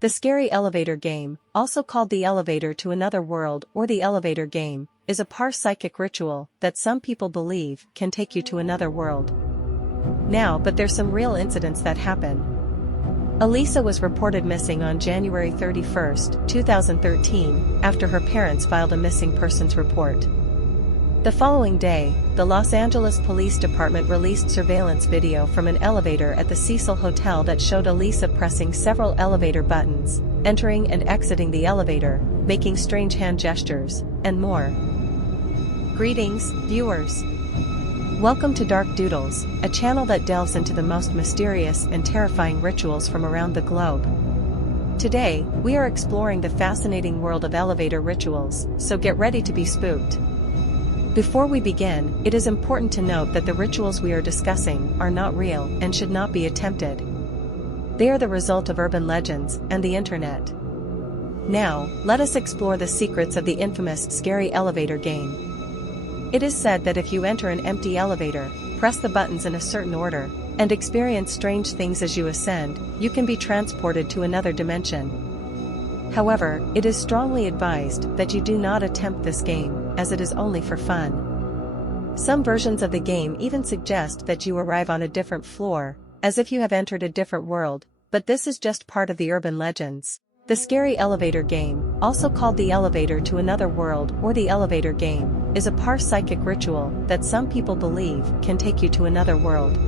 The scary elevator game, also called the elevator to another world or the elevator game, is a parapsychic ritual that some people believe can take you to another world. But there's some real incidents that happen. Elisa was reported missing on January 31, 2013, after her parents filed a missing persons report. The following day, the Los Angeles Police Department released surveillance video from an elevator at the Cecil Hotel that showed Elisa pressing several elevator buttons, entering and exiting the elevator, making strange hand gestures, and more. Greetings, viewers. Welcome to Dark Doodles, a channel that delves into the most mysterious and terrifying rituals from around the globe. Today, we are exploring the fascinating world of elevator rituals, so get ready to be spooked. Before we begin, it is important to note that the rituals we are discussing are not real and should not be attempted. They are the result of urban legends and the internet. Now, let us explore the secrets of the infamous scary elevator game. It is said that if you enter an empty elevator, press the buttons in a certain order, and experience strange things as you ascend, you can be transported to another dimension. However, it is strongly advised that you do not attempt this game, as it is only for fun. Some versions of the game even suggest that you arrive on a different floor, as if you have entered a different world, but this is just part of the urban legends. The scary elevator game, also called the elevator to another world or the elevator game, is a parapsychic ritual that some people believe can take you to another world.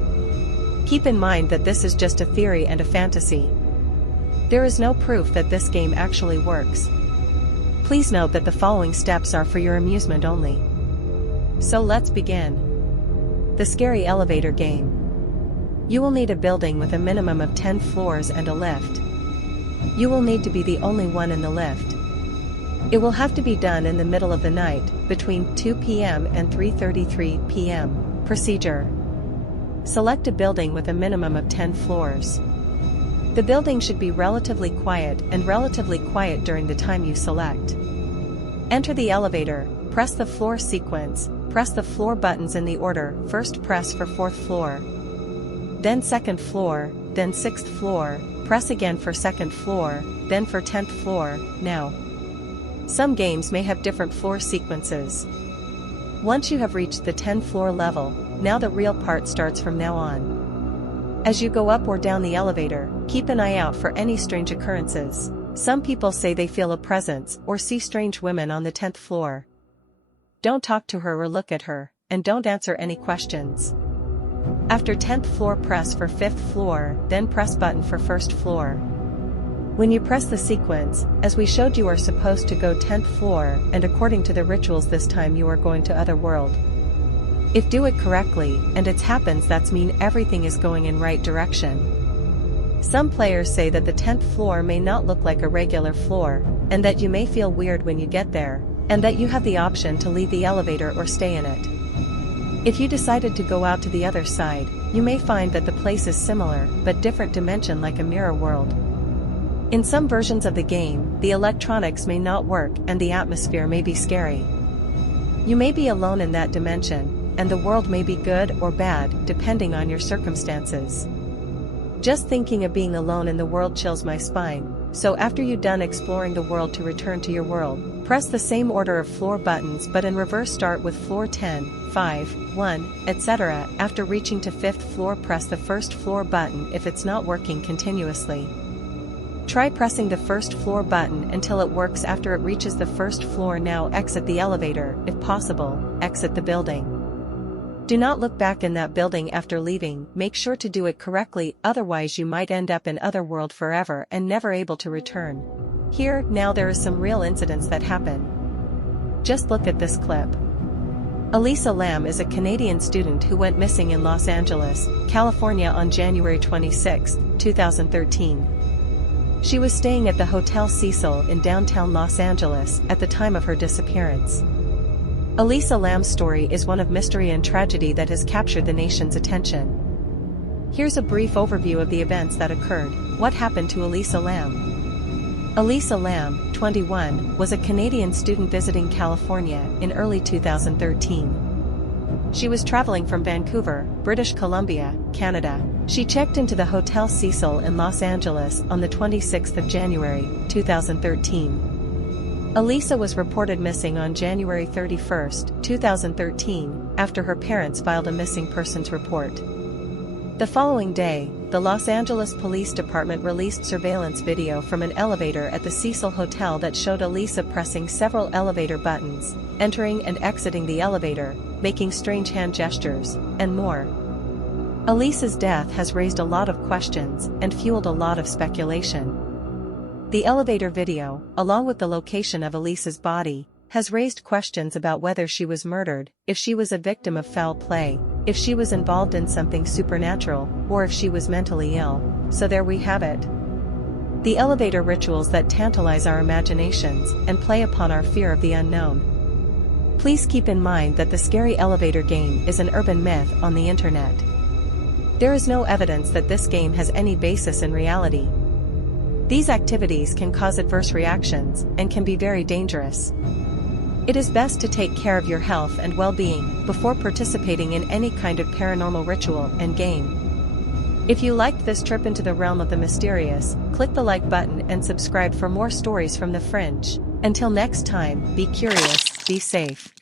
Keep in mind that this is just a theory and a fantasy. There is no proof that this game actually works. Please note that the following steps are for your amusement only. So let's begin. The scary elevator game. You will need a building with a minimum of 10 floors and a lift. You will need to be the only one in the lift. It will have to be done in the middle of the night, between 2 p.m. and 3:33 p.m. Procedure. Select a building with a minimum of 10 floors. The building should be relatively quiet during the time you select. Enter the elevator, press the floor sequence, press the floor buttons in the order, first press for 4th floor. Then 2nd floor, then 6th floor, press again for 2nd floor, then for 10th floor. Now, some games may have different floor sequences. Once you have reached the 10th floor level, now the real part starts from now on. As you go up or down the elevator, keep an eye out for any strange occurrences. Some people say they feel a presence or see strange women on the 10th floor. Don't talk to her or look at her, and don't answer any questions. After 10th floor, press for 5th floor, then press button for 1st floor. When you press the sequence, as we showed, you are supposed to go 10th floor, and according to the rituals this time you are going to other world. If do it correctly, and it happens, that's mean everything is going in right direction. Some players say that the 10th floor may not look like a regular floor, and that you may feel weird when you get there, and that you have the option to leave the elevator or stay in it. If you decided to go out to the other side, you may find that the place is similar but different dimension, like a mirror world. In some versions of the game, the electronics may not work and the atmosphere may be scary. You may be alone in that dimension, and the world may be good or bad depending on your circumstances. Just thinking of being alone in the world chills my spine, so after you're done exploring the world, to return to your world, press the same order of floor buttons but in reverse. Start with floor 10, 5, 1, etc. After reaching to 5th floor, press the 1st floor button if it's not working continuously. Try pressing the 1st floor button until it works. After it reaches the 1st floor, now exit the elevator, if possible, exit the building. Do not look back in that building after leaving. Make sure to do it correctly, otherwise you might end up in other world forever and never able to return. Here, now there is some real incidents that happen. Just look at this clip. Elisa Lam is a Canadian student who went missing in Los Angeles, California on January 26, 2013. She was staying at the Hotel Cecil in downtown Los Angeles at the time of her disappearance. Elisa Lam's story is one of mystery and tragedy that has captured the nation's attention. Here's a brief overview of the events that occurred. What happened to Elisa Lam? Elisa Lam, 21, was a Canadian student visiting California in early 2013. She was traveling from Vancouver, British Columbia, Canada, She checked into the Hotel Cecil in Los Angeles on the 26th of January, 2013. Elisa was reported missing on January 31, 2013, after her parents filed a missing persons report. The following day, the Los Angeles Police Department released surveillance video from an elevator at the Cecil Hotel that showed Elisa pressing several elevator buttons, entering and exiting the elevator, making strange hand gestures, and more. Elisa's death has raised a lot of questions and fueled a lot of speculation. The elevator video, along with the location of Elisa's body, has raised questions about whether she was murdered, if she was a victim of foul play, if she was involved in something supernatural, or if she was mentally ill. So there we have it. The elevator rituals that tantalize our imaginations and play upon our fear of the unknown. Please keep in mind that the scary elevator game is an urban myth on the internet. There is no evidence that this game has any basis in reality. These activities can cause adverse reactions and can be very dangerous. It is best to take care of your health and well-being before participating in any kind of paranormal ritual and game. If you liked this trip into the realm of the mysterious, click the like button and subscribe for more stories from the fringe. Until next time, be curious, be safe.